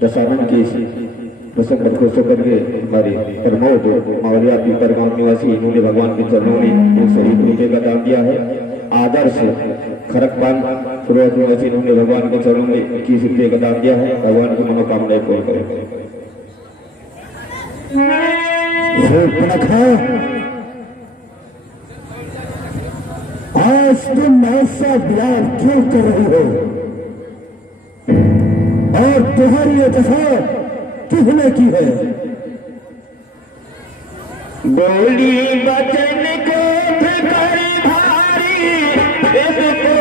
दशानन की प्रसंग को करके हमारे प्रमोद मावलिया पीपर गांव निवासी इन्होंने भगवान के चरणों में एक शहीद रुपये का दान दिया है। आदर्श खरकपाल सुरत निवासी इन्होंने भगवान के चरणों में 21 रुपये का दान दिया है। भगवान की मनोकामनाएं पूरी करें। आज तुम ऐसा प्यार क्यों कर रही हो और तुम्हारी ये दशा किसने की है? बोली बचन को फिकर भारी इसको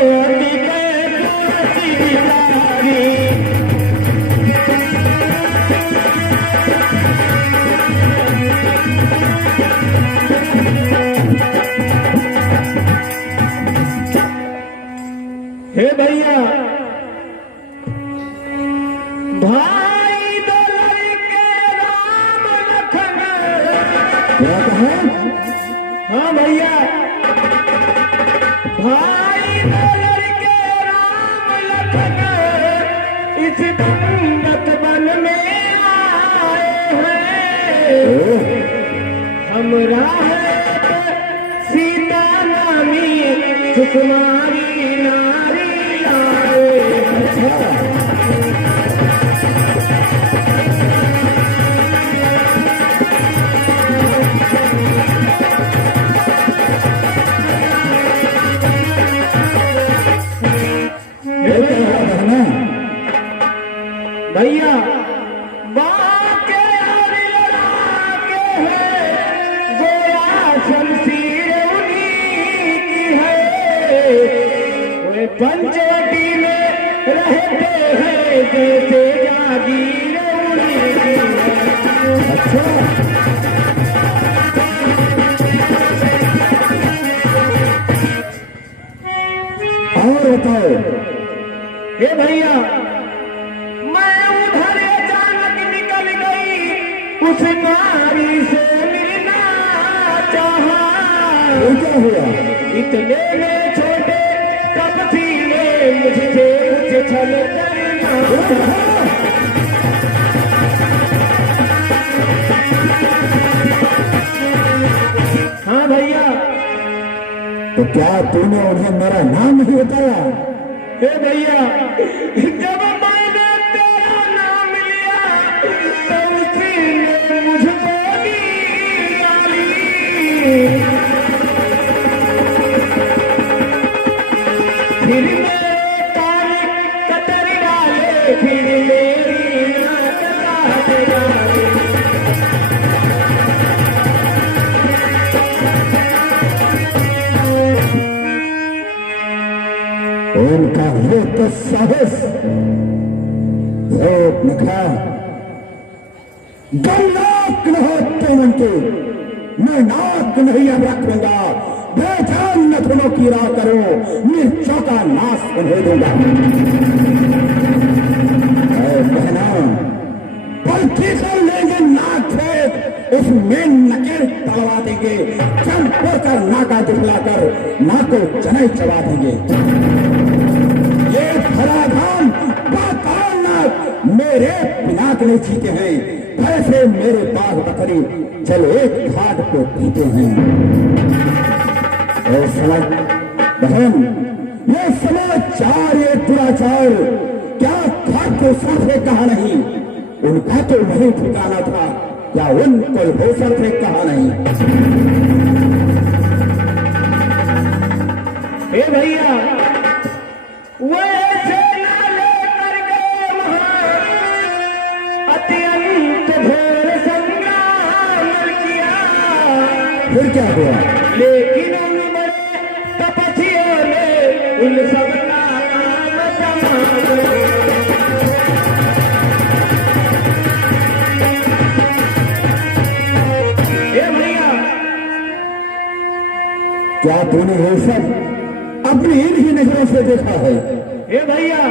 हे भैया भाई दो लड़के राम लखन। क्या कहा? हाँ भैया भाई दो लड़के राम लखन इस दंडक बन में आए हैं। हमरा है सीता नामी सुकुमारी नारी लाए। भैया बाके और लड़ाके हैं गोया शमशीर उन्हीं की है। वे पंचवटी में रहते हैं जैसे जागीर उन्हीं की है। अच्छा और बताओ। हे भैया मैं उधर अचानक निकल गई उस नारी से मिलना चाहा। क्या हुआ? इतने में छोटे तपसी ने मुझसे कुछ छल करना। हाँ भैया तो क्या तूने उन्हें मेरा नाम नहीं बताया? हे भैया जब मैंने तेरा नाम लिया तो उसी ने मुझको दी गाली। फिर मेरे कान कतर डाले फिर मेरी नाक काट डाले। उनका ये तो साहस लिखा गमनाक न हो तुम के, मैं नाक नहीं अब रखूंगा, बेजान नथनों की राह करो, मिर्चों का नाश उन्हें दूंगा। बहना पलटी कर लेंगे नाक से, उसमें नकेल तलवा देंगे, चंपर कर नाका दिखलाकर नाक को चने चबा देंगे। ये फराधान बातानाक मेरे पिनाक नहीं जीते हैं, ऐसे मेरे बाघ बकरी चल एक घाट को पीते हैं। और समझ बहन, ये समाचार, ये दुराचार क्या खाको साथे कहा नहीं, उनका तो वही ठिकाना था, क्या उन कुलभूषण से कहा नहीं। हे भैया वो ऐसे नाले कर गए वहां, अत्यंत घोर संग्राम किया, फिर क्या हुआ? लेकिन उन बड़े तपस्वियों ने उन सब का नाम जमा। हे भैया क्या तूने ये सब अपनी इन्हीं नजरों से देखा है? हे भैया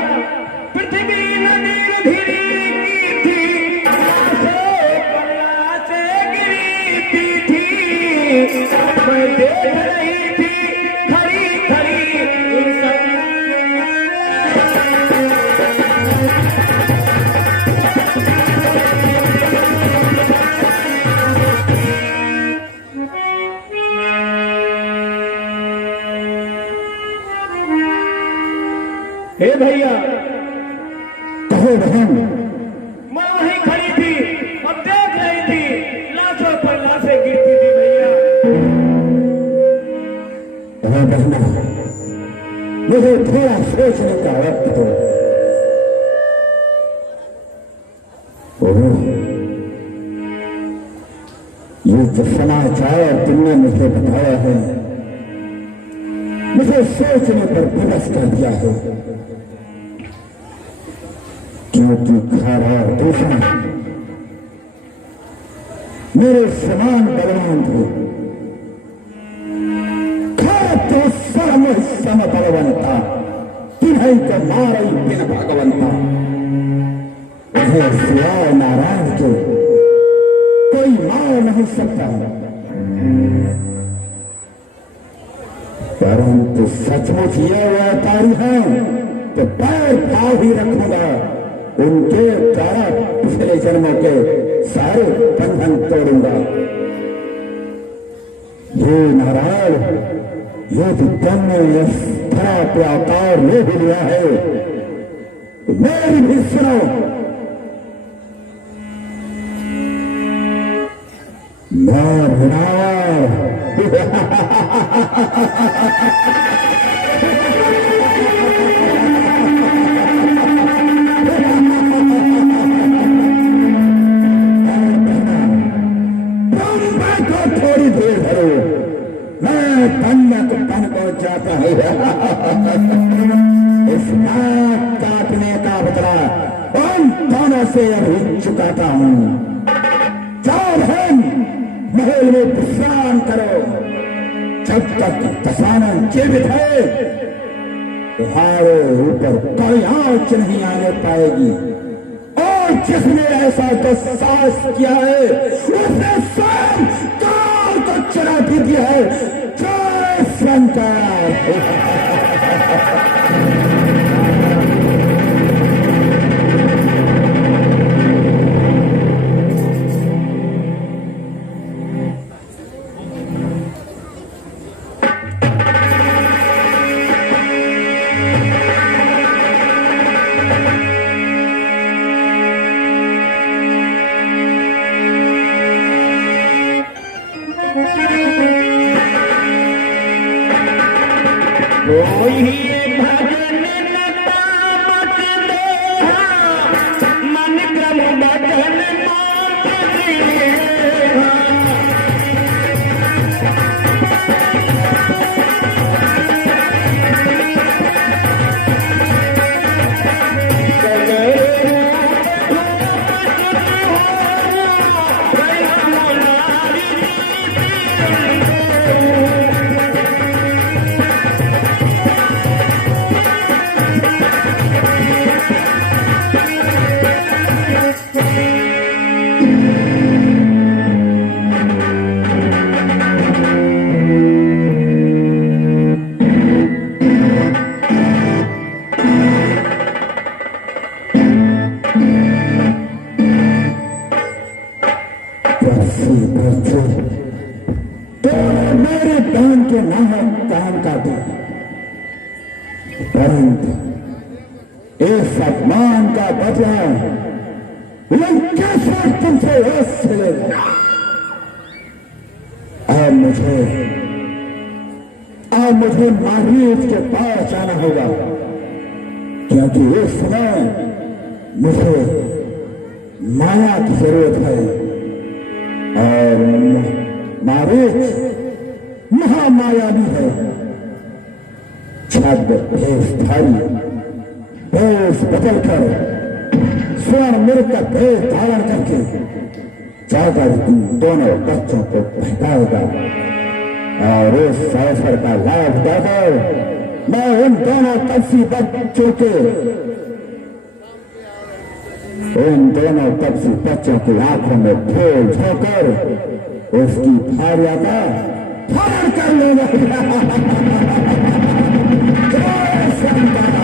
पृथ्वी नदी धीरी की थी, आकाशों कमला से गिरी थी, मैं देख रही थी खरी खरी इन सब। हे भैया कहो बहन, मैं वहीं खड़ी थी, अब देख रही थी लाशों पर लाशें गिरती थी भैया। कहो बहना, मुझे थोड़ा सोचने का वक्त दो। ये जो समाचार तुमने मुझे बताया है, मुझे सोचने पर विवश कर दिया है, क्योंकि खारा दूसरा मेरे समान बलवान थे, खारा तो सम बलवंता, तिन्हीं को मारे बिन भगवंता, उन्हें सिवाय नारायण के कोई मार नहीं सकता। परंतु सचमुच ये अवतारी है तो पैर भाव ही रखूंगा, उनके द्वारा पिछले जन्मों के सारे बंधन तोड़ूंगा। ये नारायण, ये जो तुमने इस तरह पे अवतार ले भी लिया है, तो मेरी भी सुनो। मैं भुनावर थोड़ी देर धरो, मैं तन को जाता है। इस नाक काटने का बदला उन दोनों से अभी चुकाता हूं। जाओ बहन, महल में विश्राम करो, जब तक दशानन जीवित है तुम्हारे ऊपर कोई आंच नहीं आने पाएगी, और जिसने ऐसा तो साहस किया है उसने स्वयं काल को चढ़ा भी दिया है। जय शंकर। कोई भजन लता मत देहा, मन क्रम भजन मात देहा। सगरे तूने मेरे बहन के नाहक कान काटे, परंतु इस अपमान का बदला लंकेश्वर तुमसे अवश्य लेगा। अब मुझे मारीच के पास जाना होगा, क्योंकि इस समय मुझे माया की जरूरत है और मारीच महामायावी है। छद्म भेषधारी भेष बदलकर स्वर्ण मृग का भेष धारण करके जाकर तुम दोनों बच्चों को बहकाएगा और उस अवसर का लाभ उठाकर मैं उन दोनों तपसी बच्चों की आंखों में फूल झोंकर उसकी भार्या का हरण कर लेगा। जय शंकर।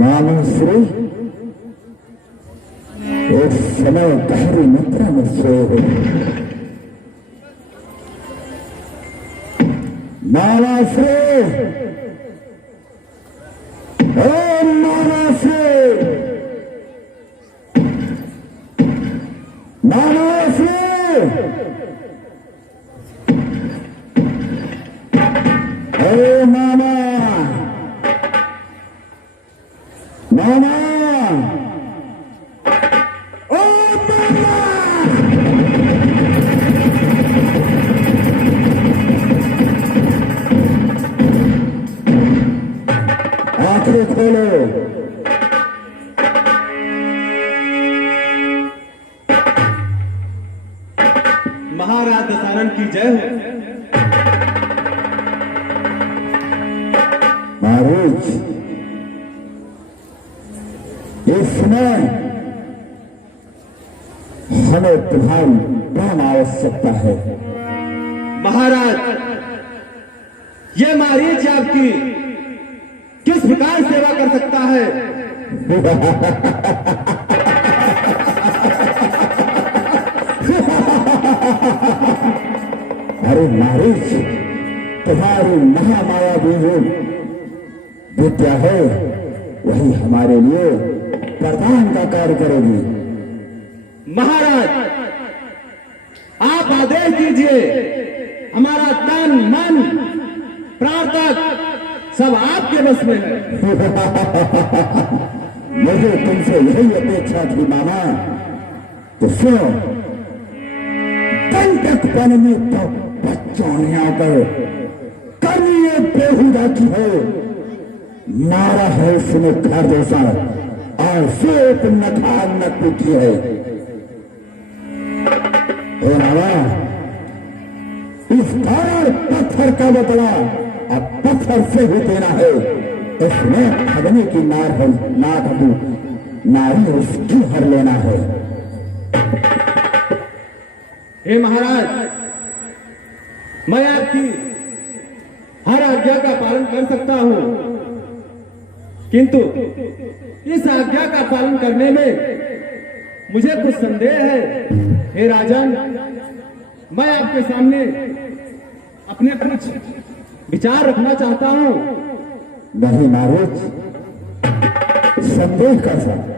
मानसरी इस समय गहरी निद्रा में सोए हो। मानसरी, ओ मानसरी, मानसरी, ओ मामा, मामा, ओ मामा, आंखें खोलो। महाराज दशानन की जय हो। महाराज, इस समय हमें तुम्हारी प्राण आवश्यकता है। महाराज, ये मारीच आपकी किस प्रकार सेवा कर सकता है? अरे मारीच, तुम्हारी महामायावी विद्या है, वही हमारे लिए वरदान का कार्य करेगी। महाराज, आप आदेश दीजिए, हमारा तन मन प्राण तक सब आपके बस में है। मुझे तुमसे यही अपेक्षा थी मामा। तो सुनो, कंटक वन में तो बच्चों ने आकर करिए बेहुदा की है, मारा है उसने घर जैसा और सिर्फ नखार न टूटी है। हे मामा, इस कारण पत्थर का बदला अब पत्थर से ही देना है। इसमें ठगने की नारी उसकी हर लेना है। हे महाराज, मैं आपकी हर आज्ञा का पालन कर सकता हूं, किंतु इस आज्ञा का पालन करने में मुझे कुछ संदेह है। हे राजन, मैं आपके सामने अपने कुछ विचार रखना चाहता हूं। नहीं महाराज, संदेह कर सकता,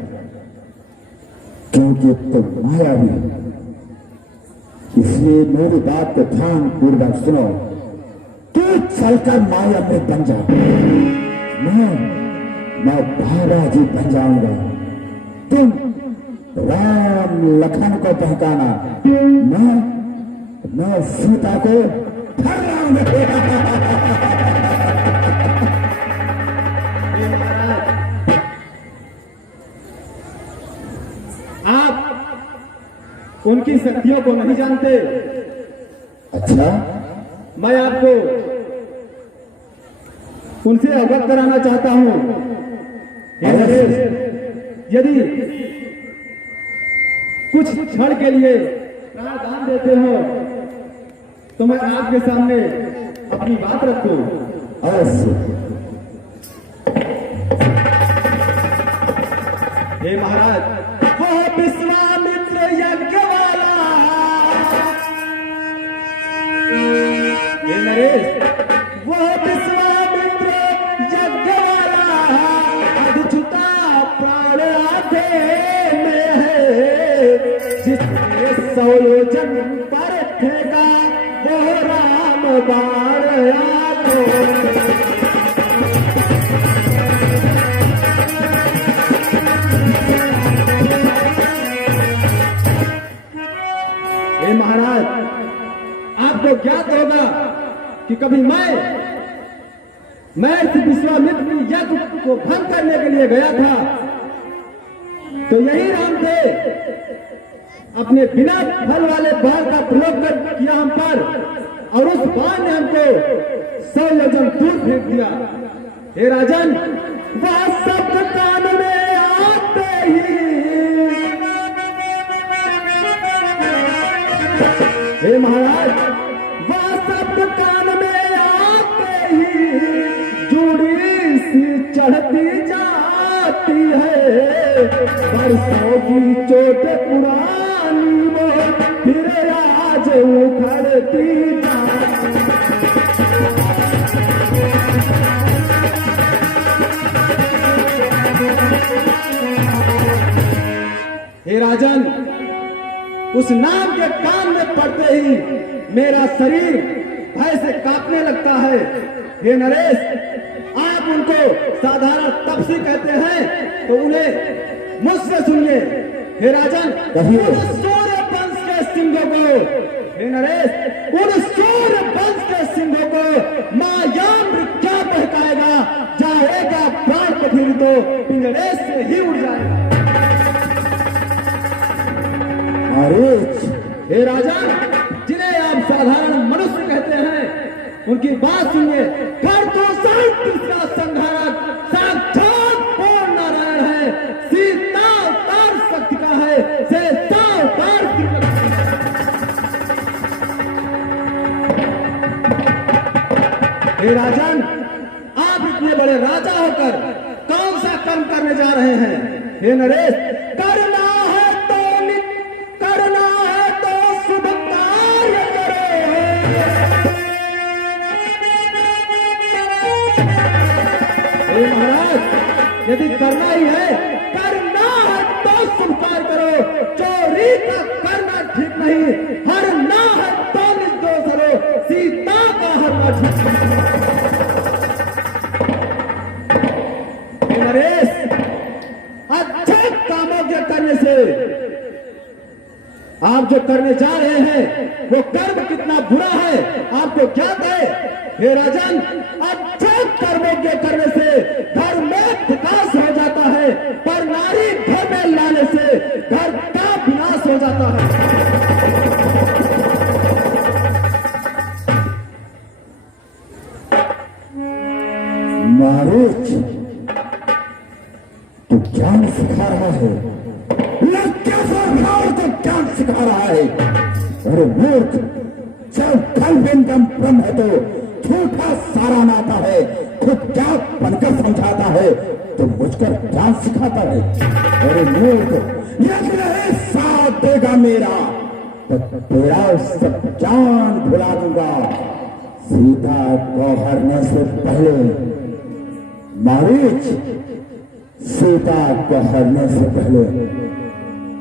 क्योंकि तुम मायावी। इसलिए मेरी बात को ध्यान पूर्वक सुनो। तू चलकर माया में बन जा, मैं बालाजी बन जाऊंगा। तुम राम लखन को पहचाना, मैं सीता को हर आप उनकी शक्तियों को नहीं जानते। अच्छा, मैं आपको उनसे अवगत कराना चाहता हूं। हे नरेश, यदि कुछ क्षण के लिए प्राणदान देते हो तो मैं आपके सामने अपनी बात रखूं। अवश्य। हे महाराज, वो विश्वामित्र यज्ञ वाला, हे नरेश, वो विश्वामित्र यज्ञ वाला अधुचुता प्राण आधे में है, जिसने 100 योजन पर फेंका वो राम बाण आधे। हे महाराज, आपको ज्ञात होगा कि कभी मैं इस विश्वामित्र की यज्ञ को भंग करने के लिए गया था, तो यही राम थे अपने बिना फल वाले बाण का प्रयोग किया हम पर, और उस बाण ने हमको 100 योजन दूर फेंक दिया। हे राजन, वह शब्द कान में आते ही, हे महाराज, वह शब्द कान में आते ही जुड़ी सी चढ़ती जाती है, बरसों की चोट पुरानी वो फिर आज उखड़ती जाती। हे राजन, उस नाम के कान में पड़ते ही मेरा शरीर भय से कांपने लगता है। हे नरेश, आप उनको साधारण तपसी कहते हैं तो उन्हें मुझसे सुनिए। हे राजन, उन सूर्य वंश के सिंहों को, हे नरेश, उन सूर्य वंश के सिंहों को मायाम्र क्या बहकाएगा, जाएगा प्राण पथिर तो पिंजरे से ही उड़ जाएगा। हे राजन, जिन्हें आप साधारण मनुष्य कहते हैं उनकी बात सुनिए। पर तो तीसरा संहारक साक्षात पूर्ण नारायण है, सीता अवतार शक्ति का है, शेषा अवतार हे राजन, आप इतने बड़े राजा होकर कौन सा कर्म करने जा रहे हैं? हे नरेश, करना है तो शुभ कार्य करो। हे महाराज, यदि करना ही है, करना है तो शुभ कार्य करो। चोरी का करना ठीक नहीं, हरना है तो निर्दोष रहो, सीता का हरना ठीक नहीं। नरेश, अच्छे कामों के करने से आप जो करने जा रहे हैं वो कर्म कितना बुरा है आपको ज्ञात है। हे राजन, अच्छे कर्मों के करने से धर्म में विकास हो जाता है, पर नारी घर में लाने से घर का विनाश हो जाता है। मारुच, तू ज्ञान सिखा रहा है, सरकार को ज्ञान सिखा रहा है। अरे मूर्ख, जब कल्पिंदम ब्रह्म है तो झूठा सारा नाता है, खुद क्या बनकर समझाता है तो मुझकर ज्ञान सिखाता है। अरे मूर्ख, यदि नहीं साथ देगा मेरा तो तेरा सब ज्ञान भुला दूंगा। सीता को हरने से पहले मारीच, सीता को हरने से पहले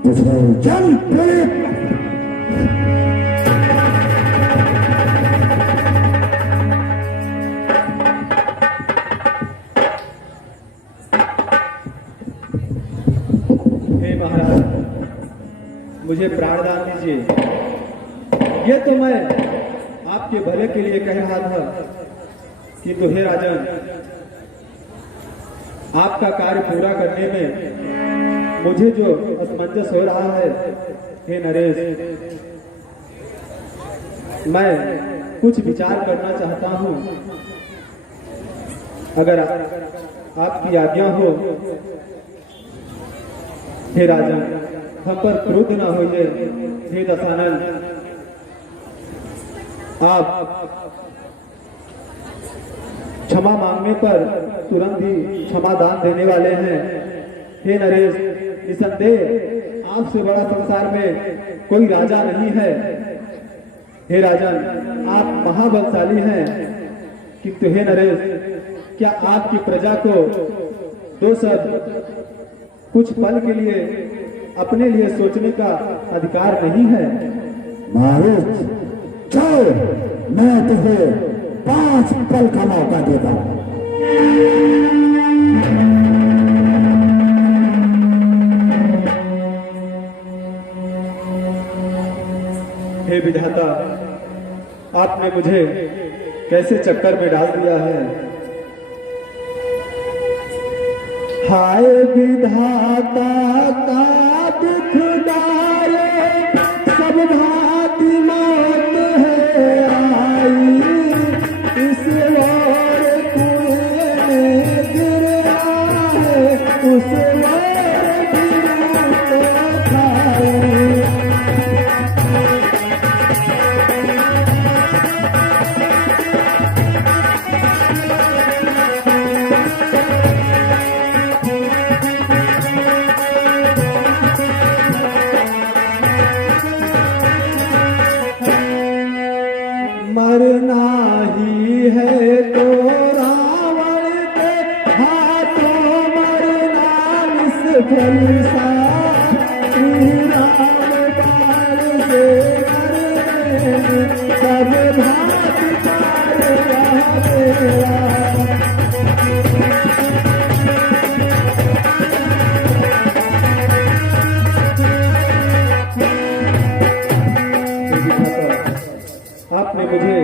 तुझे जल पीड़ित हे महाराज, मुझे प्राणदान दीजिए। ये तो मैं आपके भले के लिए कह रहा था, किंतु हे राजन, आपका कार्य पूरा करने में मुझे जो असमंजस हो रहा है, हे नरेश, मैं कुछ विचार करना चाहता हूँ। अगर आपकी आज्ञा हो, हे राजन, हम पर क्रोध न होइए। हे दशानन, आप क्षमा मांगने पर तुरंत ही क्षमा दान देने वाले हैं। हे नरेश, निसंदेह आपसे बड़ा संसार में कोई राजा नहीं है। हे राजन, आप महाबलशाली हैं, किंतु हे नरेश, क्या आपकी प्रजा को दो शब्द कुछ पल के लिए अपने लिए सोचने का अधिकार नहीं है? मारुत, चल, मैं तुझे 5 पल का मौका देता हूं। हे विधाता, आपने मुझे कैसे चक्कर में डाल दिया है। हाय विधाता का दुखदारे, सब भांति मौत है आई, इस ओर कुएं में गिरा है, उस ओर गिरा खाए। मरना ही है तो रावण के हाथों मरना निष्फल सा, श्री राम बाण से मरने सब भांति पार तेरा। आपने मुझे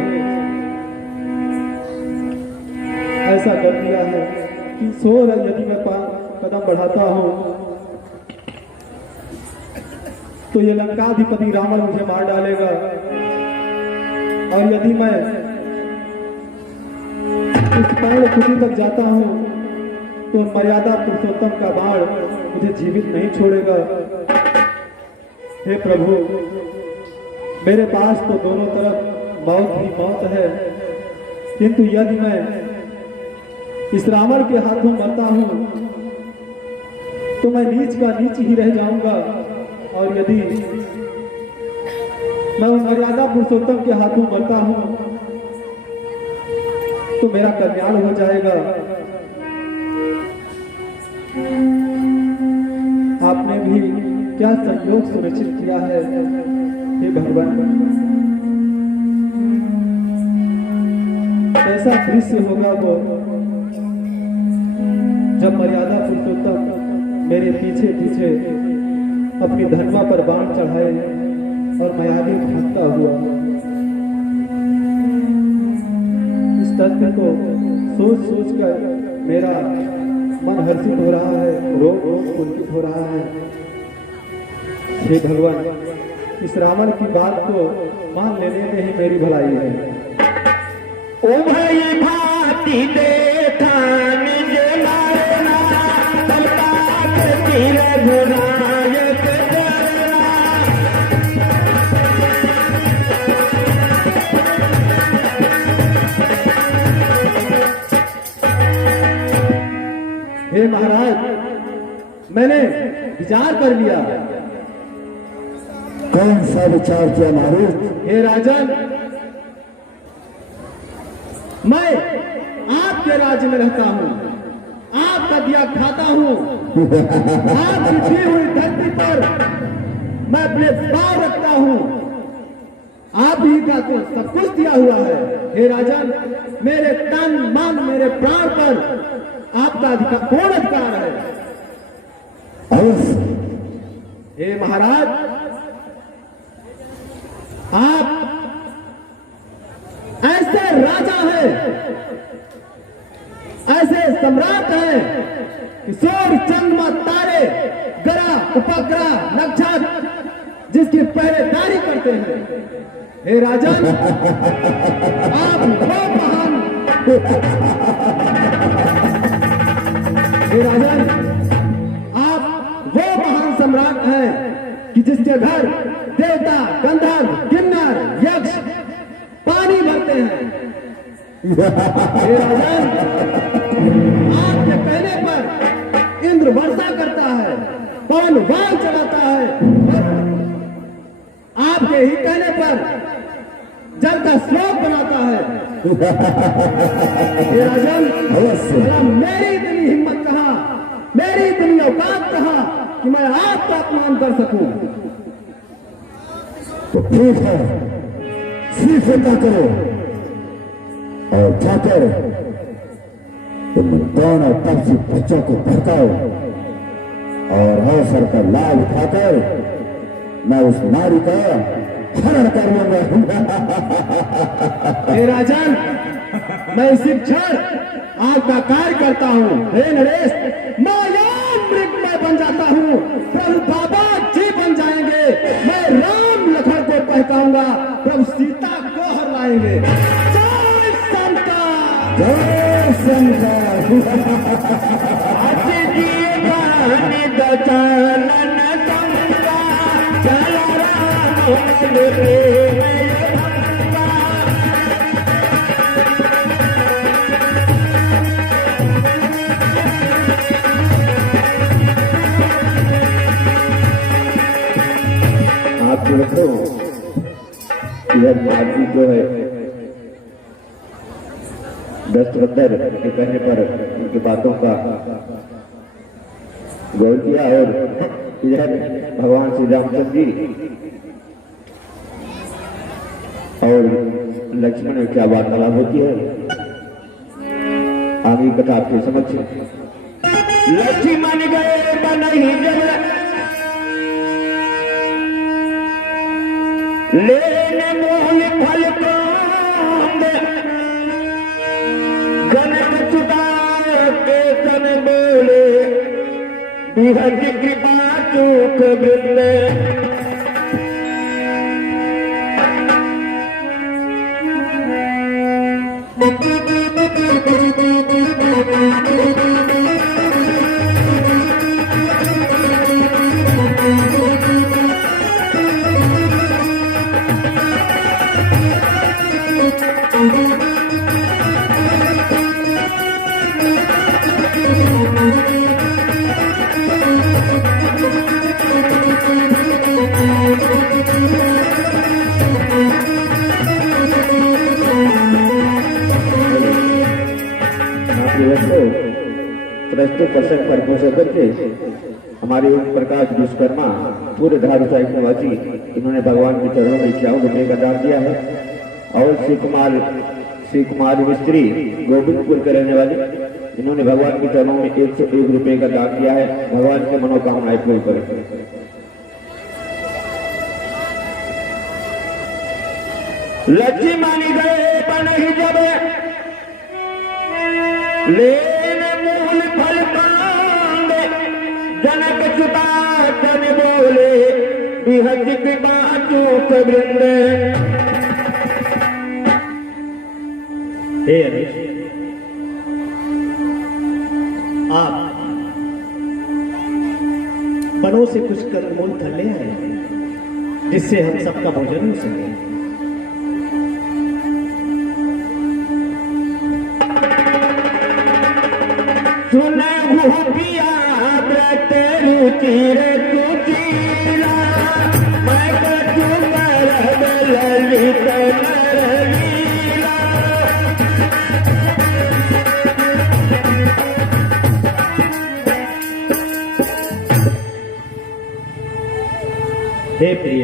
ऐसा कर दिया है कि सोर यदि मैं कदम बढ़ाता हूं तो ये लंकाधिपति रावण मुझे मार डालेगा, और यदि मैं इस पर्ण कुटी तक जाता हूं तो मर्यादा पुरुषोत्तम का बाण मुझे जीवित नहीं छोड़ेगा। हे प्रभु, मेरे पास तो दोनों तरफ मौत ही मौत है, किंतु यदि मैं इस रावण के हाथों मरता हूं तो मैं नीच का नीच ही रह जाऊंगा, और यदि मैं उन मर्यादा पुरुषोत्तम के हाथों मरता हूं तो मेरा कल्याण हो जाएगा। आपने भी क्या संयोग सुनिश्चित किया है, हे भगवान। ऐसा दृश्य होगा वो जब मर्यादा पुरुषोत्तम मेरे पीछे पीछे अपनी धनवा पर बाण चढ़ाए और मैं आगे भागता हुआ। इस तथ्य को सोच सोच कर मेरा मन हर्षित हो रहा है, रोम रोम पुलकित हो रहा है। हे भगवान, इस रावण की बात को मान लेने में ही मेरी भलाई है। उभय भांति देखा निज मरना, कल्पात तीर गुनायक करना। हे महाराज, मैंने विचार कर लिया। कौन सा विचार किया मारुत? हे राजन, मैं आपके राज्य में रहता हूं, आप आपका दिया खाता हूँ। आपकी दी हुई धरती पर मैं अपने पाँव रखता हूँ। आप ही का तो सब कुछ दिया हुआ है। हे राजन, मेरे तन मन मेरे प्राण पर आपका अधिकार, पूर्ण अधिकार है। अवश्य हे महाराज, आप ऐसे राजा हैं, ऐसे सम्राट हैं कि सूर्य चंद्रमा तारे ग्रह उपग्रह नक्षत्र जिसकी पहरेदारी करते हैं। हे राजन, आप वो महान, हे राजन, आप वो महान सम्राट हैं कि जिसके घर देवता गंधर्व किन्नर यक्ष पानी भरते हैं। हे राजन, आपके कहने पर इंद्र वर्षा करता है, पवन वायु चलाता है, आपके ही कहने पर जल का स्रोत बनाता है। हे राजन, अवश्य मेरी इतनी हिम्मत कहाँ, मेरी इतनी औकात कहाँ कि मैं आपका अपमान कर सकूं। तो ठीक है, सिर्फ इतना करो और जाकर उन दोनों तपसी बच्चों को भड़काओ और अवसर का लाभ उठाकर मैं उस नारी का हरण कर लूंगा। हे राजन, मैं इसी क्षण आपका कार्य करता हूँ। हे नरेश, मृग मैं बन जाता हूँ, प्रभु बाबा जी बन जाएंगे। मैं राम लखन को पहचाऊंगा, प्रभु सीता को हर लाएंगे। जय शंकर, जय शंकर। आप जो देखो, इधर आदमी जो है दस्तबद्दर के कहने पर उनकी बातों का गौर किया और इधर भगवान श्री रामचंद्र जी और लक्ष्मण में क्या वार्तालाप होती है, आगे कथा आपके समक्ष। लक्ष्मण गए बनहि जब लेने मूल फल कांद, जनक सुता के सन बोले बिहज कृपा चूक वृंद। प्रस्तुत प्रसंग पर पहुंच करके हमारे ओम प्रकाश विश्वकर्मा पूरे धारुसाहिब निवासी, इन्होंने भगवान के चरणों में 51 रुपये का दान दिया है। और श्री कुमार मिस्त्री गोविंदपुर के रहने वाले, इन्होंने भगवान के चरणों में 101 रुपये का दान दिया है। भगवान की मनोकामनाएं पूरी करें। लक्ष्मण गए बनहि जब लेन मूल फल कांद, जनक सुता तन बोले बिहज कृपा चूक वृंद। हे नरेश, आप वनों से कुछ कंदमूल कर ले आए जिससे हम सबका भोजन हो सके। सुने भूपिया व्रत रुचिर तुझीरा, मैं कछु करब ललित नरलीला। हे प्रिय,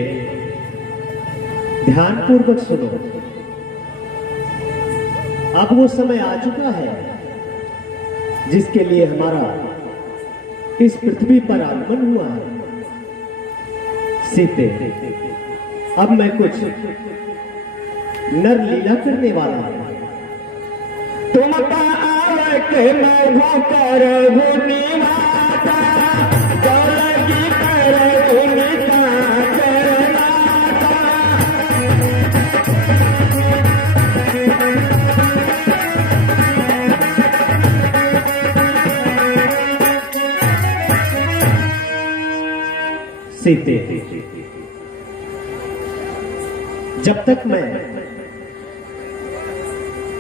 ध्यान पूर्वक सुनो। अब वो समय आ चुका है जिसके लिए हमारा इस पृथ्वी पर आगमन हुआ है। सीते, अब मैं कुछ नर लीला करने वाला हूं। तुम पावे के मैं भूकर भूनिवाता चलगी कर भूनिता करनाता। सीते, जब तक मैं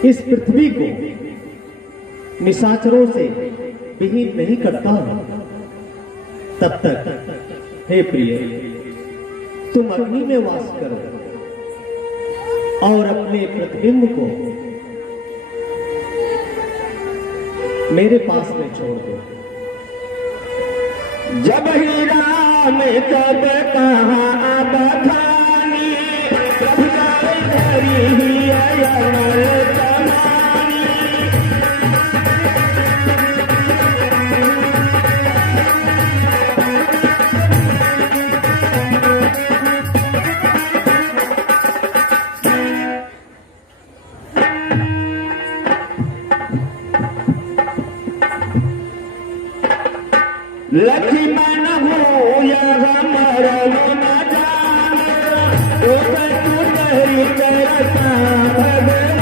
इस पृथ्वी को निशाचरों से विहीन नहीं करता हूं, तब तक हे प्रिय, तुम अग्नि में वास करो और अपने प्रतिबिंब को मेरे पास में छोड़ दो। जब ही राम तब कहा बखानी प्रभु धरी ही अयमल कमानी। लक्ष्मण हो यह मरल न जान तू तरी करता भगवान।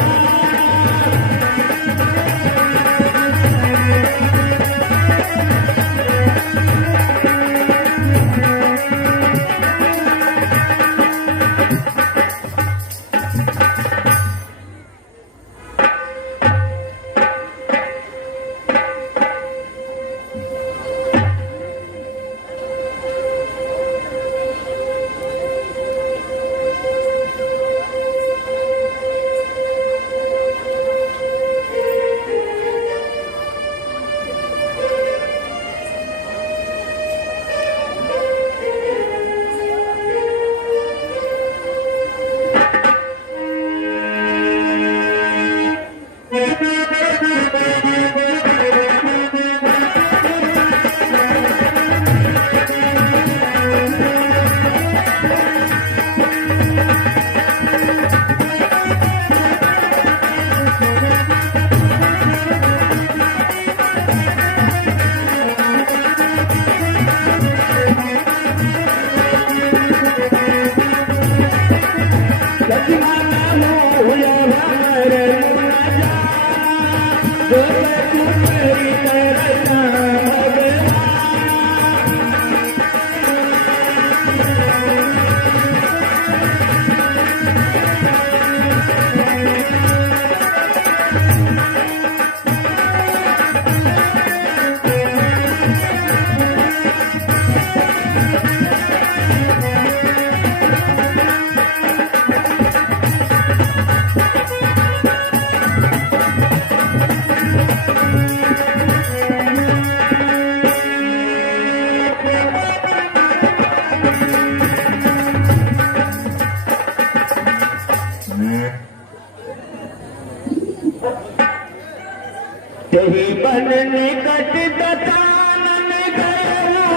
तेरी बन निकट दतानन गयो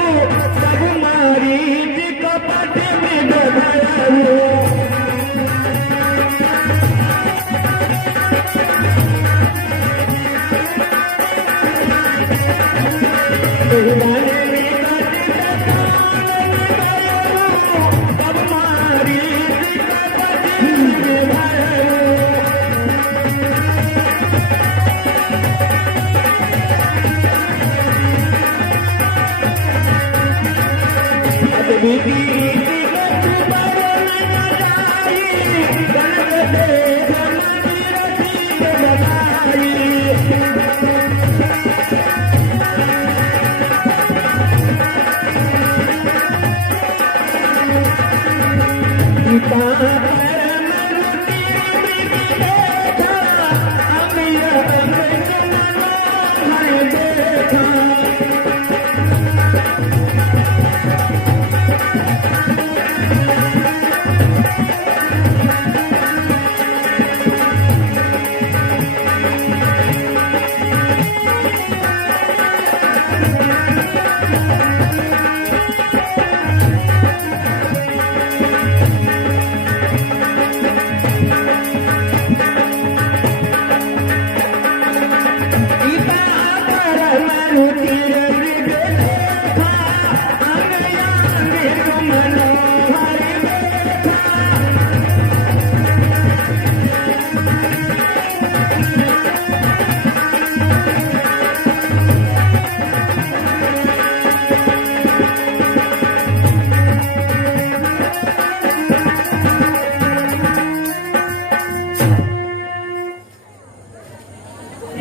सब मारी जी कपट में गयो। तेरी बन निकट दतानन गयो सब मारी जी कपट में गयो।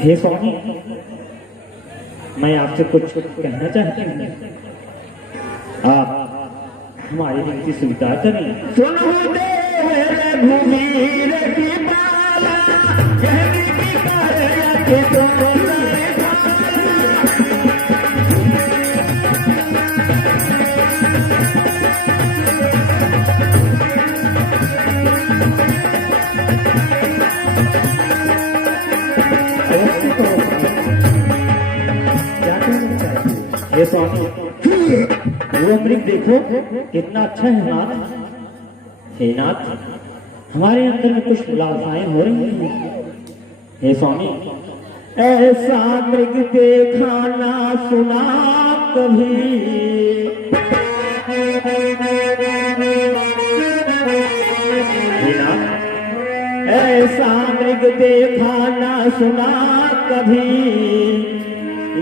हे स्वामी, मैं आपसे कुछ कहना चाहती हूँ। आप हमारी विनती स्वीकार करें। सुनो देव रघुवीर की माला, कहने की कार्य के तुम हे स्वामी, वो अमृत देखो कितना अच्छा है नाथ। हे नाथ, हमारे अंदर में कुछ लालसाएं हो रही हैं। हे स्वामी, ऐसा मृग देखा ना सुना कभी, हे नाथ, ऐसा मृग देखा ना सुना कभी,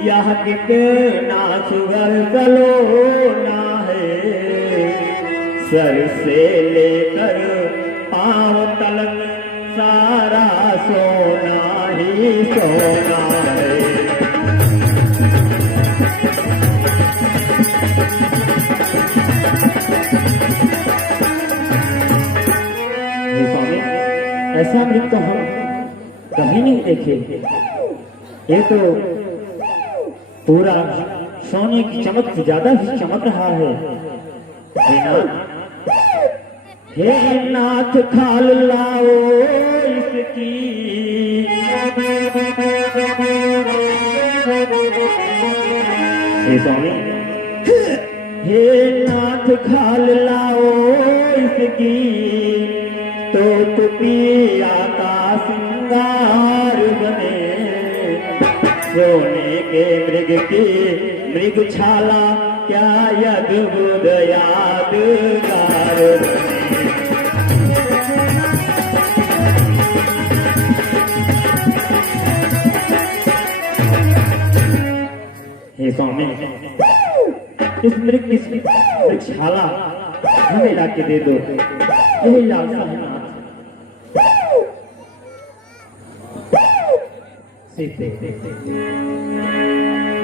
यह कितना सुगर कलोना है, सर से लेकर पांव तलक सारा सोना ही सोना है। हे स्वामी, ऐसा मृग तो हम कभी नहीं देखे। ये तो पूरा सोने की चमक से ज्यादा ही चमक रहा है। हे नाथ, हे नाथ खाल लाओ इसकी, हे स्वामी, हे नाथ खाल लाओ इसकी, तो पिया का सिंगार बने, सोने के मृग की मृगशाला क्या अद्भुत यादगार बने। हे स्वामी, इस मृगशाला हमें लाके दे दो। यही लालसा है नाथ।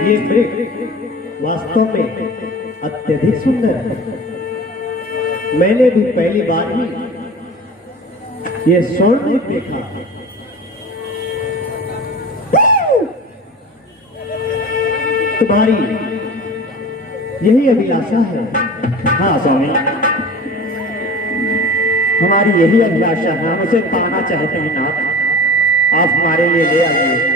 ये मृग वास्तव में अत्यधिक सुंदर है। मैंने भी पहली बार ही ये स्वर्ण मृग देखा। तुम्हारी यही अभिलाषा है? हाँ स्वामी, हमारी यही अभिलाषा है। हम उसे पाना चाहते हैं नाथ। आप हमारे लिए ले आइए।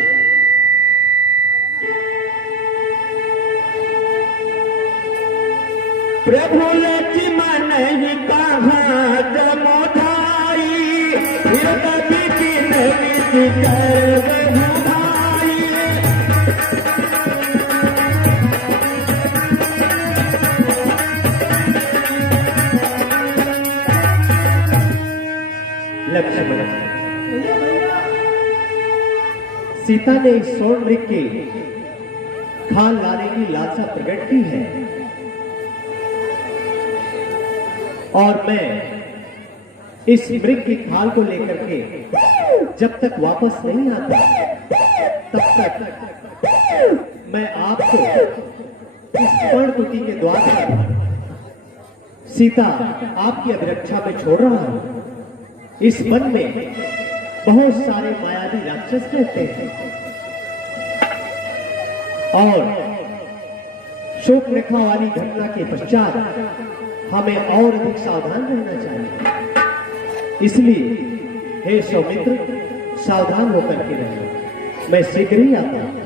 प्रभु लक्ष्मण ही कहा जमोधाई, कभी किन कर भाई। लक्ष्मण, सीता ने इस स्वर्ण मृग के खाल लाने की लालसा प्रकट की है और मैं इस मृग की खाल को लेकर के जब तक वापस नहीं आता तब तक मैं आपको इस पर्णकुटी के द्वार पर सीता आपकी अभिरक्षा में छोड़ रहा हूं। इस वन में बहुत सारे मायावी राक्षस रहते हैं और शोक रेखा वाली घटना के पश्चात हमें और अधिक सावधान रहना चाहिए। इसलिए हे सौमित्र, सावधान होकर के रहना। मैं शीघ्र ही आता हूं।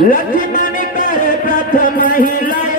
लक्ष्मण कर प्रथम ही लय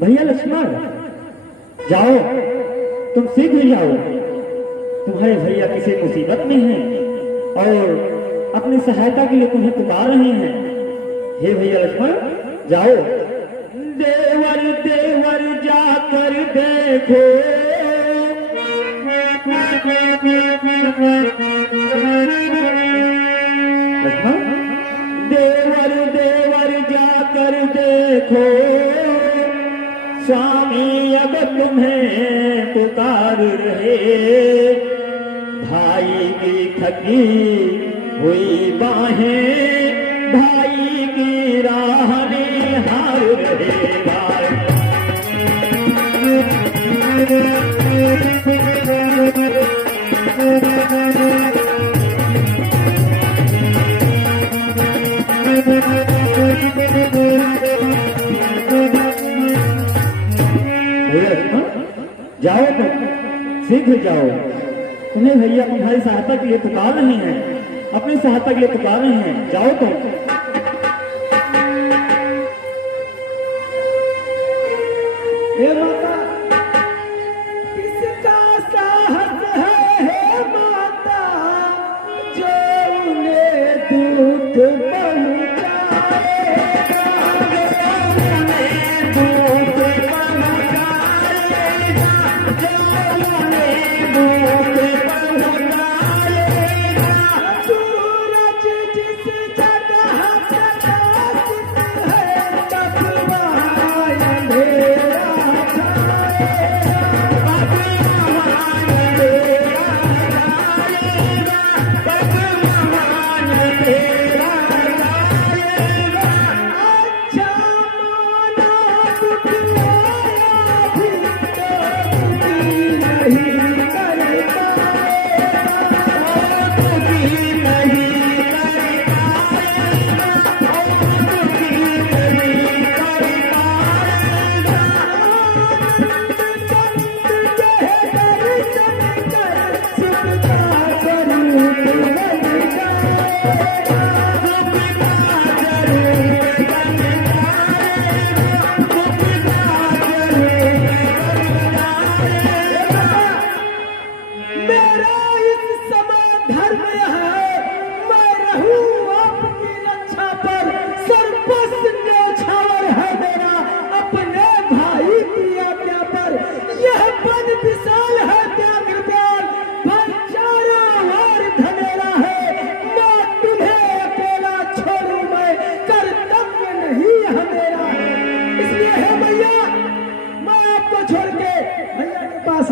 भैया लक्ष्मण, जाओ, तुम शीघ्र जाओ। तुम्हारे भैया किसी मुसीबत में हैं और अपनी सहायता के लिए तुम्हें पुकार रहे हैं। हे भैया लक्ष्मण, जाओ। देवर देवर जाकर देखो, लक्ष्मण, देवर देवर जाकर देखो, स्वामी अब तुम्हें पुकार रहे। भाई की थकी हुई बाहें, भाई की राह निहार रहे। जाओ, तुम शीघ्र जाओ। तुम्हें भैया तुम्हारी सहायता के लिए पुकार रहे हैं, अपनी सहायता के लिए पुकार रहे हैं। जाओ तुम। हे माता, किसका साहस है हे माता, जो उन्हें दूत पहुंचाए।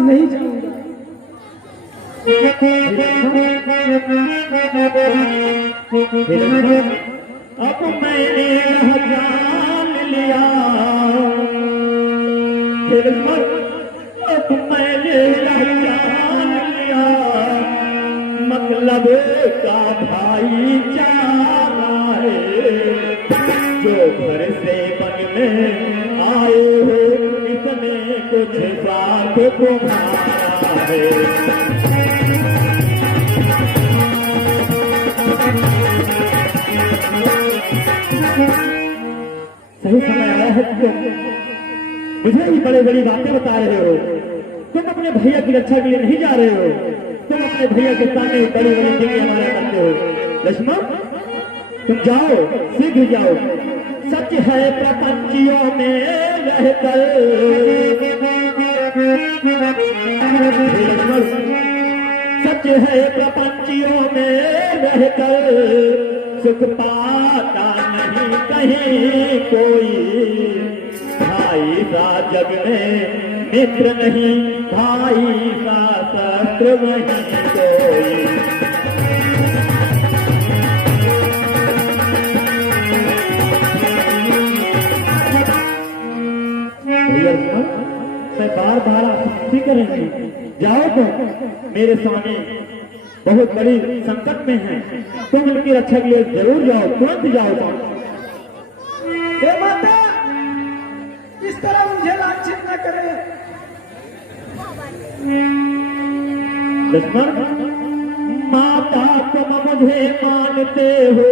नहीं जाऊंगा। अब मैंने यह जान लिया, अब मैंने यह जान लिया, मतलब का भाईचारा जाए, जो घर से बन में आए हो इसमें कुछ साथ तुम्हारा है। सही समय आया है, मुझे ही बड़ी बड़ी बातें बता रहे हो। तुम अपने भैया की रक्षा के लिए नहीं जा रहे हो, तुम अपने भैया के सामने बड़ी बड़ी डिग्री हमारा करते हो। लक्ष्मण तुम जाओ, शीघ्र जाओ। सच है प्रपंचियों में रहकर, लक्ष्मण सच है प्रपंचियों में रहकर, सुख पाता नहीं कहीं कोई। भाई सा जग में मित्र नहीं, भाई सा शत्रु नहीं कोई। मैं बार बार आपसे करेंगे, जाओ तुम, मेरे स्वामी बहुत बड़ी संकट में है, तुम उनकी रक्षा के लिए जरूर जाओ, तुरंत जाओ तुम। हे माता, इस तरह मुझे लांछित न करें। लक्ष्मण माता तुम मुझे मानते हो,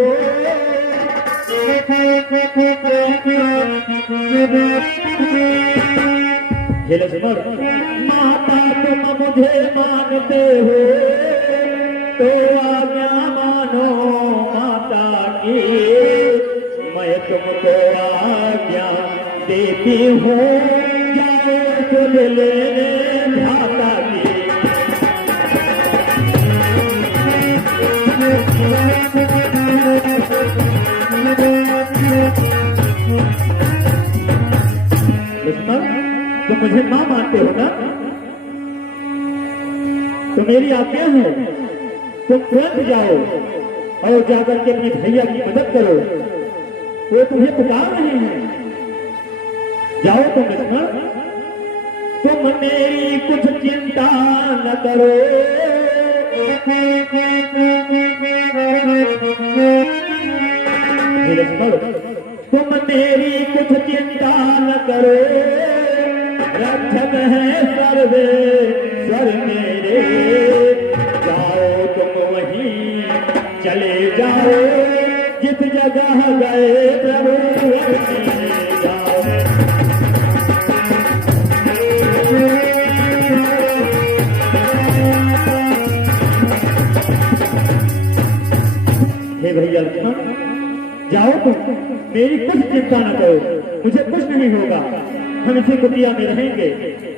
हे लक्ष्मण माता तुम मुझे मानते हो, तो आज्ञा मानो माता की, मैं तुमको आज्ञा देती हूँ, जाओ सुन लेने भ्राता की। लक्ष्मण तुम मुझे मां मानते हो ना, तो मेरी आज्ञा है तुम तुरंत जाओ और जाकर के अपनी भैया की मदद करो, वो तुम्हें पुकार रहे हैं। जाओ तुम लक्ष्मण, तुम मेरी कुछ चिंता न करो, लक्ष्मण तुम मेरी कुछ चिंता न करो, रक्षक है सर्वे स्वर मेरे, जाओ तुम वहीं चले जाओ, जिस जगह गए प्रभु जाओ। हे भैया लक्ष्मण जाओ तुम, मेरी कुछ चिंता न करो, मुझे कुछ नहीं होगा, हम इसी कुटिया में रहेंगे,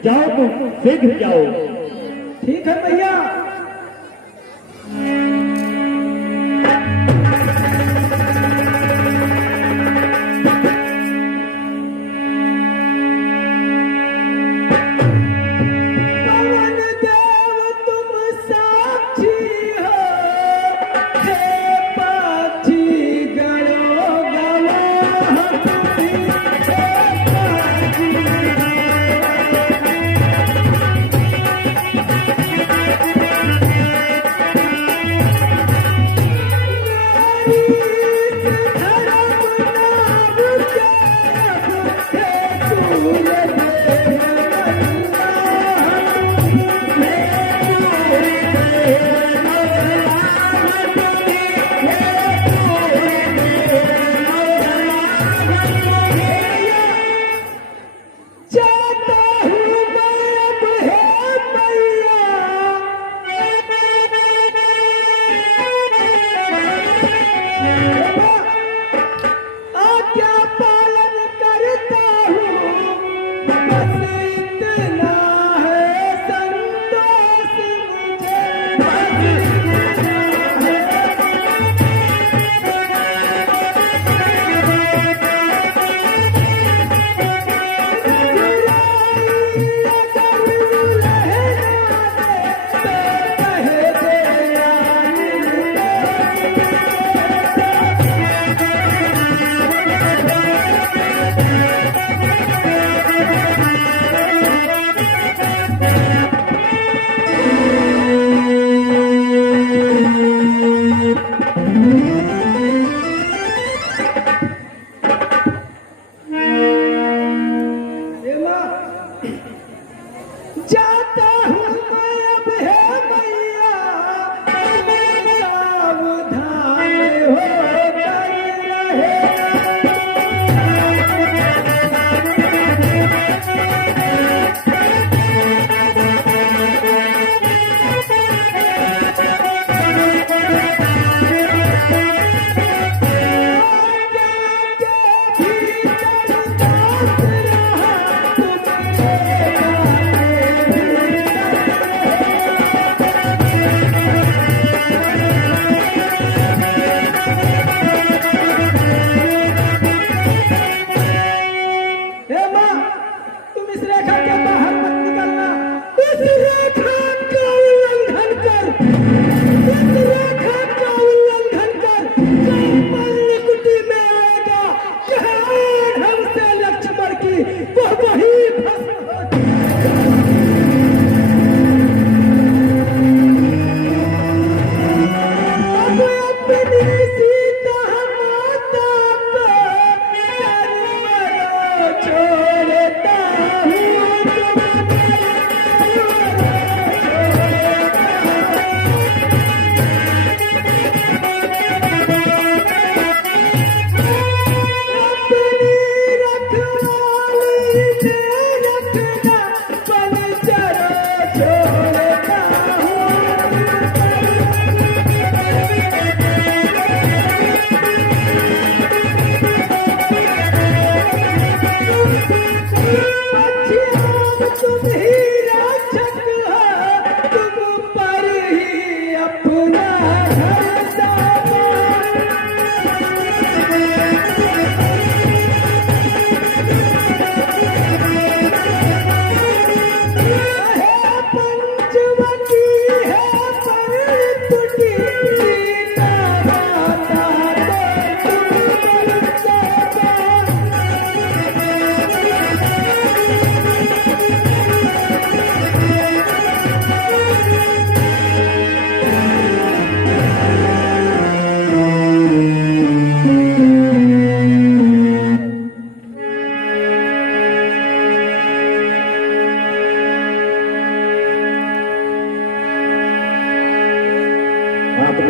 जाओ तुम शीघ्र जाओ। ठीक है भैया। पवन देव तुम साक्षी हो, हे पक्षी गणों गवाह तुम,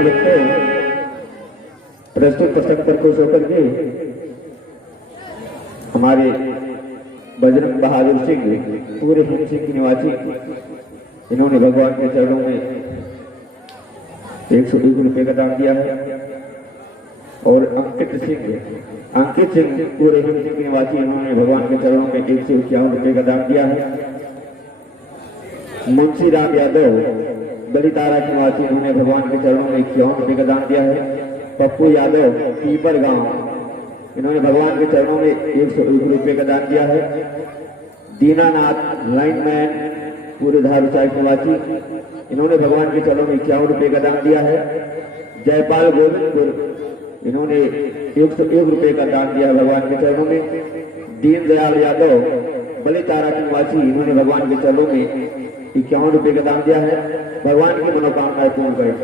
भक्तों, प्रस्तुत प्रसंग पर खुश होकर के हमारे बजरंग बहादुर सिंह पूरे हिम सिंह के निवासी, इन्होंने भगवान के चरणों में 101 रुपये का दान दिया है। और अंकित सिंह पूरे हिम सिंह के निवासी, इन्होंने भगवान के चरणों में 151 रुपये का दान दिया है। मुंशी राम यादव दलितारा के निवासी, इन्होंने भगवान के चरणों में 51 रुपये का दान दिया है। पप्पू यादव पीपर गांव, इन्होंने भगवान के चरणों में 101 रुपये का दान दिया है। दीनानाथ लाइनमैन पूरे धारूचाई के निवासी, इन्होंने भगवान के चरणों में 51 रुपये का दान दिया है। जयपाल गोविंदपुर, इन्होंने 101 रुपये का दान दिया है भगवान के चरणों में। दीनदयाल यादव बलितारा के निवासी, इन्होंने भगवान के चरणों में 51 रुपये का दान दिया है। भगवान की मनोकामनाएं पूर्ण करें।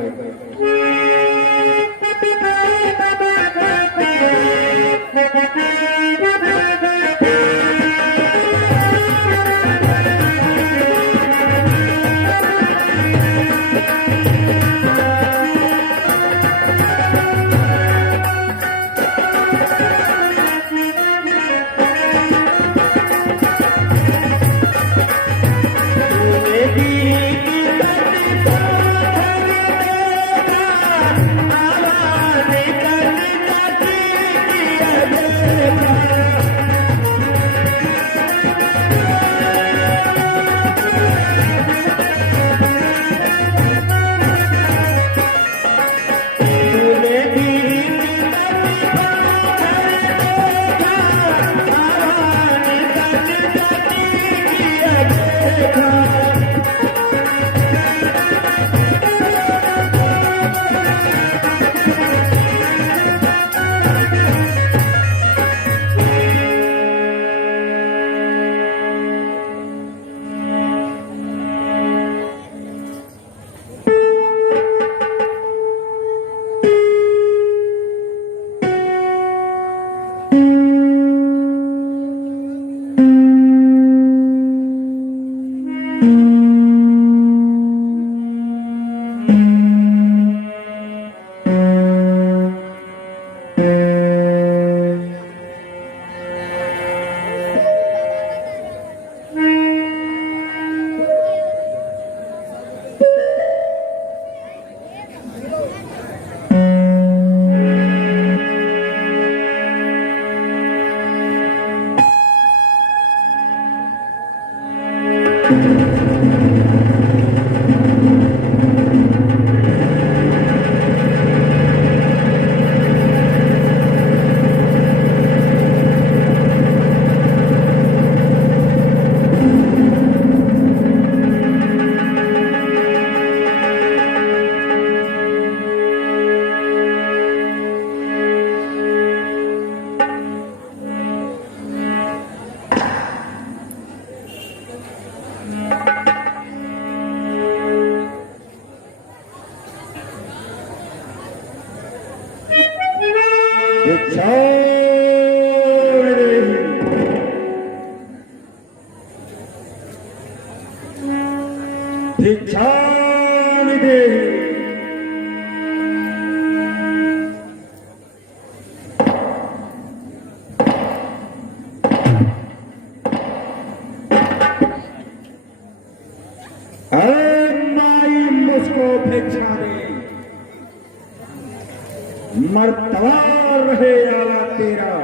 मर्तबा रहे आला तेरा,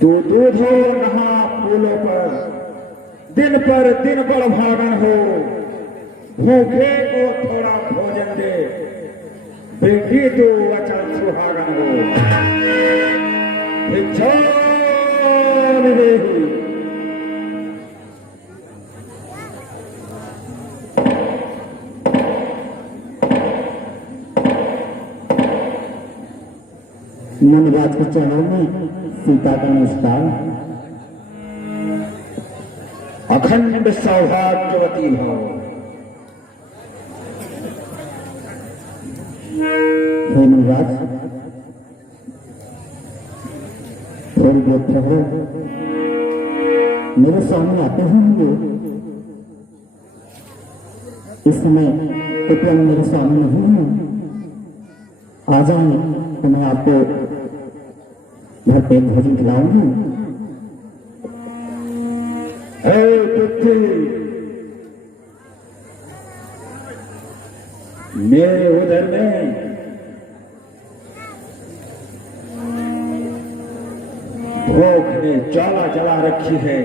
तू दूध हो नहा फूलों पर दिन बड़ भागन हो, भूखे को थोड़ा भोजन दे, बेटी तो अचल सुहागन हो। भिक्षान देहि मनराज के चरणों में सीता का नमस्कार। अखंड सौभाग्यवती हो। हे मनराज, थोड़ी देर ठहरो, मेरे सामने आते होंगे। इस समय कृपया मेरे स्वामी नहीं है, आ जाए तो मैं आपको घर पे भोजन खिलाऊंगी। मेरे उधर में भूख ने ज्वाला जला रखी है।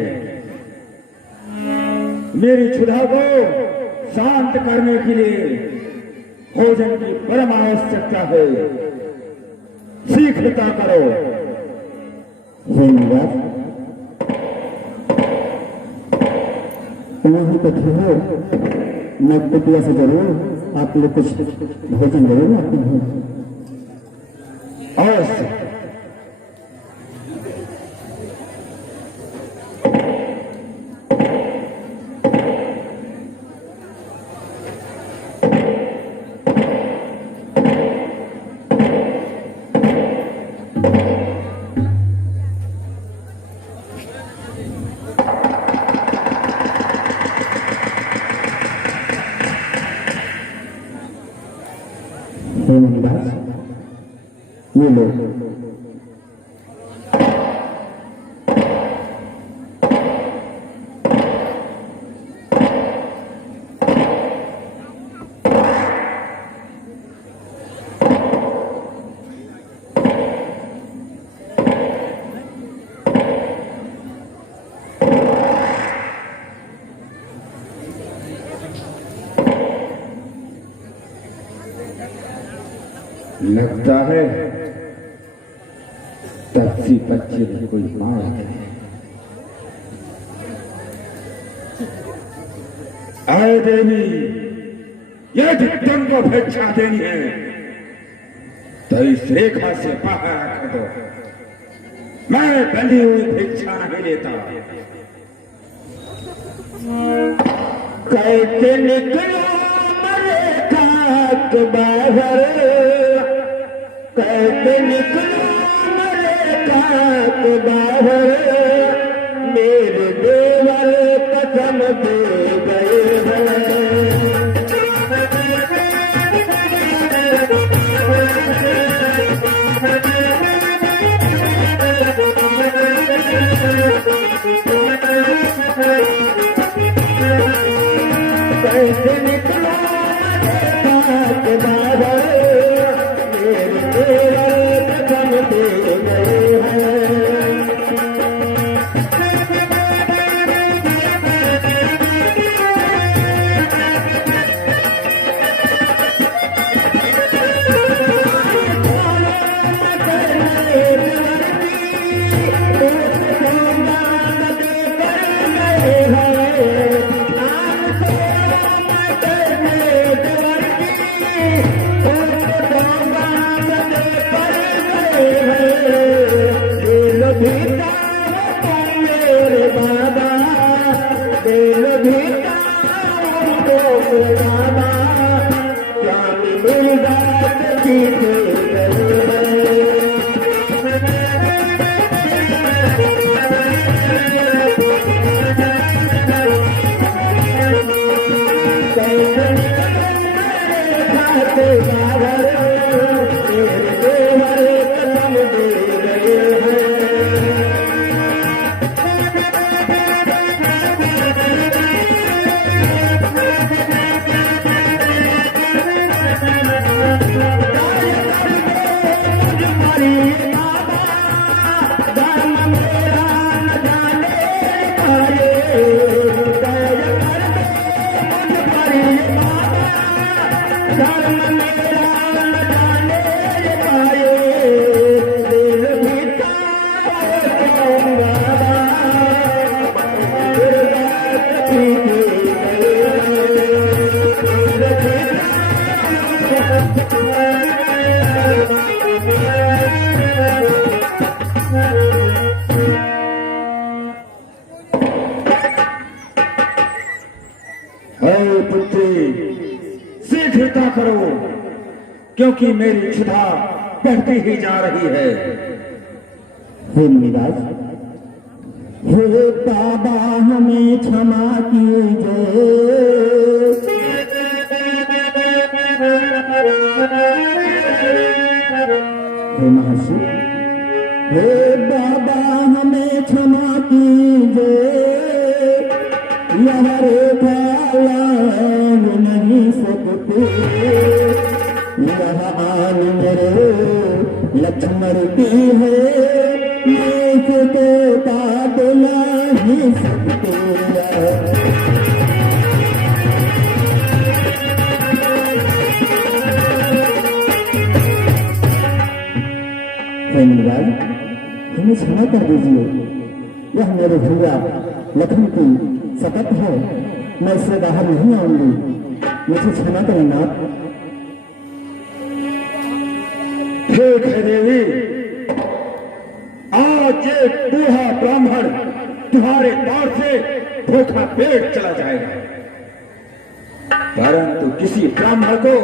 मेरी क्षुधा को शांत करने के लिए भोजन की परम आवश्यकता है। शीघ्रता करो। हे निवास, तुम वहीं पर हो, मैं कृपया से जरूर आप लोग कुछ भोजन जरूर लाते हैं। अवश्य। हे निवास, ये लो। लगता है टैक्सी बच्चे ने कोई मार है। आए देवी, यह ढक्कन को भिक्षा देनी है तो इस रेखा से बाहर रख दो। मैं बंधी हुई भिक्षा नहीं लेता। कैसे निकलो रेखा के बाहर, कैसे निकलो रेखा के बाहर, मेरे देवर कसम दे गए हैं। कैसे निकलो रेखा के बाहर, मेरे देवर कसम दे गए हैं। शीघ्रता करो, क्योंकि मेरी क्षुधा बढ़ती ही जा रही है। हे मुनिराज, हे बाबा हमें क्षमा कीजिए। हे महर्षि, हे बाबा हमें क्षमा कीजिए, यह रेखा लांघ नहीं सकते, यह आन मेरे लक्ष्मण की है, इसको काट नहीं सकते। राज हमें क्षमा कर दीजिए, यह मेरे भैया लखन की शपथ है, मैं इससे बाहर नहीं आऊंगी, मुझे क्षमा करें नाथ। ठीक है देवी, आज ये बूढ़ा ब्राह्मण तुम्हारे द्वार से भूखा पेट चला जाएगा, परंतु किसी ब्राह्मण को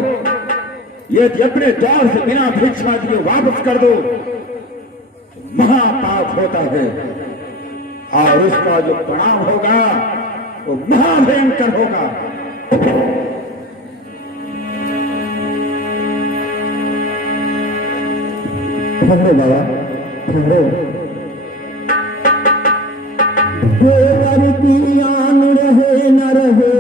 यदि अपने द्वार से बिना भिक्षा दिए वापस कर दो तो महापाप होता है, और उसका जो परिणाम होगा वो महाभयंकर होगा। ठहरो बाबा, ठहरो। देवर की आन रहे न रहे,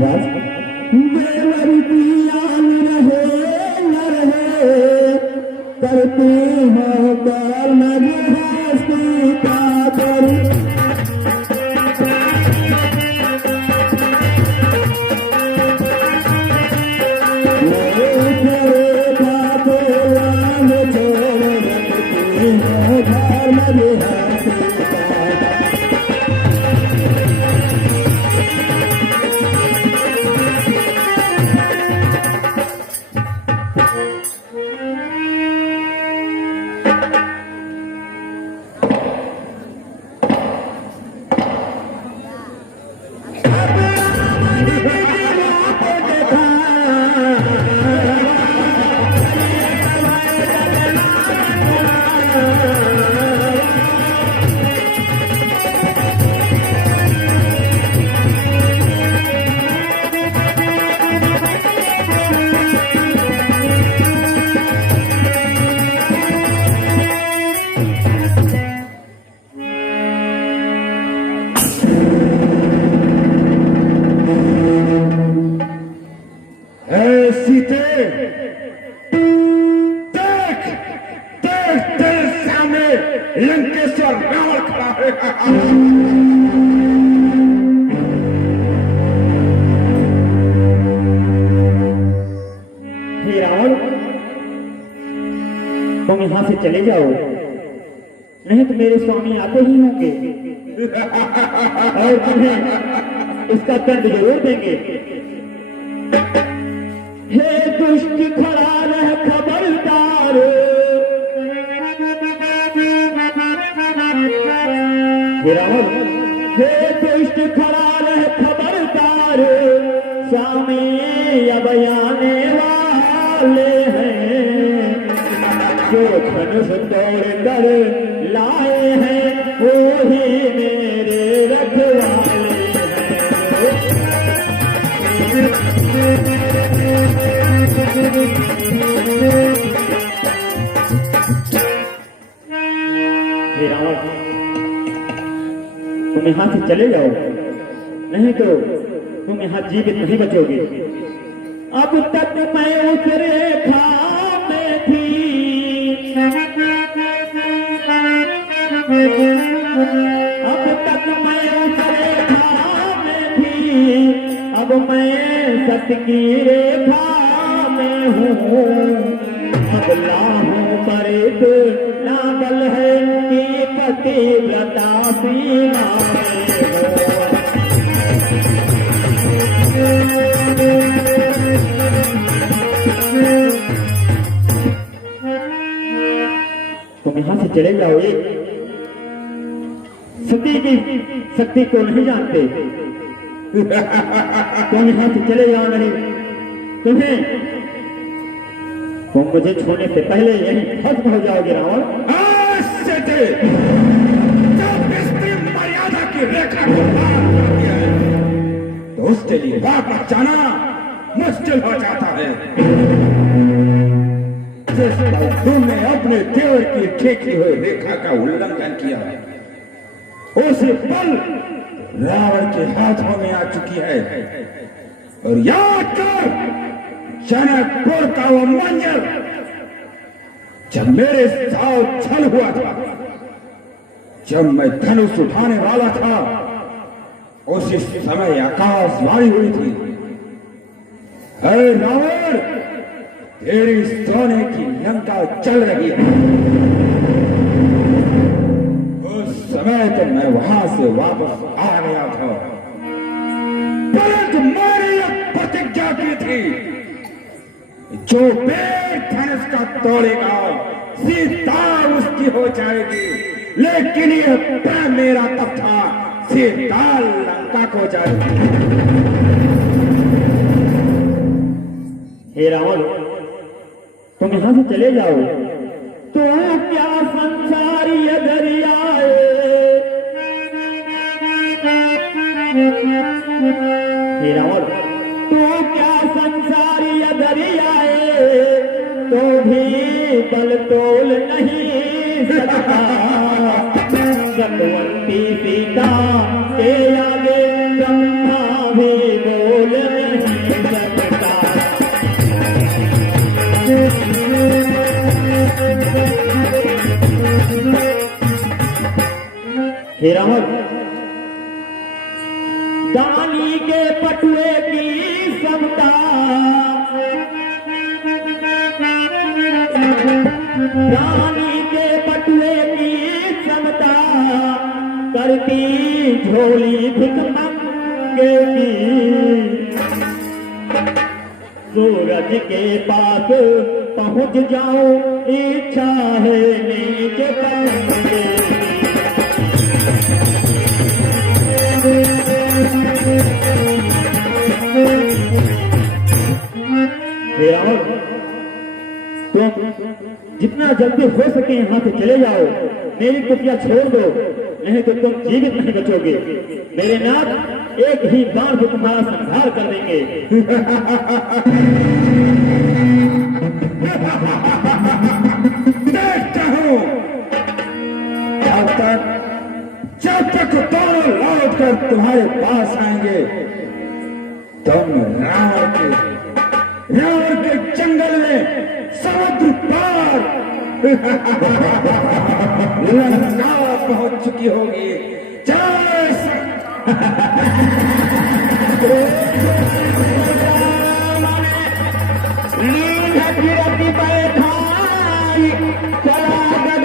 राज देवर की आन रहे न रहे, करती हो कर्म गृहस्थी का कर, लंकेश्वर रावण खड़ा है। हे रावण, तुम यहाँ से चले जाओ, नहीं तो मेरे स्वामी आते ही होंगे और तुम्हें इसका दंड जरूर देंगे। हे दुष्ट खड़ा रह खबरदार, हे रावण, हे दुष्ट खड़ा रह खबरदार, सामने अब आने वाले हैं, जो धनुष तोड़ कर लाए हैं वो ही मेरे रखवाले हैं। हे रावण, तुम यहाँ से चले जाओ, नहीं तो तुम यहाँ जीवित नहीं बचोगे। अब तक मैं उस रेखा में थी, अब तक मैं उस रेखा में थी, अब मैं सत्य की रेखा में हूँ। अब लाहूं पर एक नावल है कि पतिव्रता सीमा तुम यहाँ से चले जाओ, एक सती की शक्ति को नहीं जानते, तुम यहाँ से चले जाओ, नहीं तुम मुझे छोड़ने से पहले यही भस्म हो जाओगे रावण। मर्यादा की रेखा को पार कर दिया है तो उसके लिए वापस जाना मुश्किल हो जाता है। जिस पल तुमने अपने देवर की खींची हुई रेखा का उल्लंघन किया, उसी पल रावण के हाथों में आ चुकी है। और याद कर, जनकपुर का वो मंजर जब मेरे साथ छल हुआ था, जब मैं धनुष उठाने वाला था, उसी समय आकाशवाणी हुई थी, अरे रावण, तेरी सोने की लंका चल रही है। उस समय तो मैं वहां से वापस आ गया था, परंतु मैंने यह प्रतिज्ञा की थी, जो पेड़ धनुष का तोड़ेगा सीता उसकी हो जाएगी, लेकिन यह प्रेम मेरा तब था, सीता लंका को जाएगी। हे रावण, तुम यहां से चले जाओ तो क्या संसारी दरियाए, हे रावण, तो क्या संसारी दरियाए, तो भी बल तोल नहीं सकता, सतवंती सीता के आगे ब्रह्मा भी बोल नहीं सकता। हे रावण, दानी के पटुए की समता, रानी के पटुए की समता, करती झोली भिखमंगे की, सूरज के पास पहुंच जाऊं, इच्छा है नीचे तंगे। हे रावण, तुम जितना जल्दी हो सके यहाँ से चले जाओ, मेरी कुटिया छोड़ दो, नहीं तो तुम जीवित नहीं बचोगे। मेरे नाथ एक ही बार में तुम्हारा संहार कर देंगे। देखता हूं जब तक दोनों लौट कर तुम्हारे पास आएंगे, तुम रावण के जंगल में समुद्र पार लंका पहुंच चुकी होगी। जय नील गिरती बैठाई, चला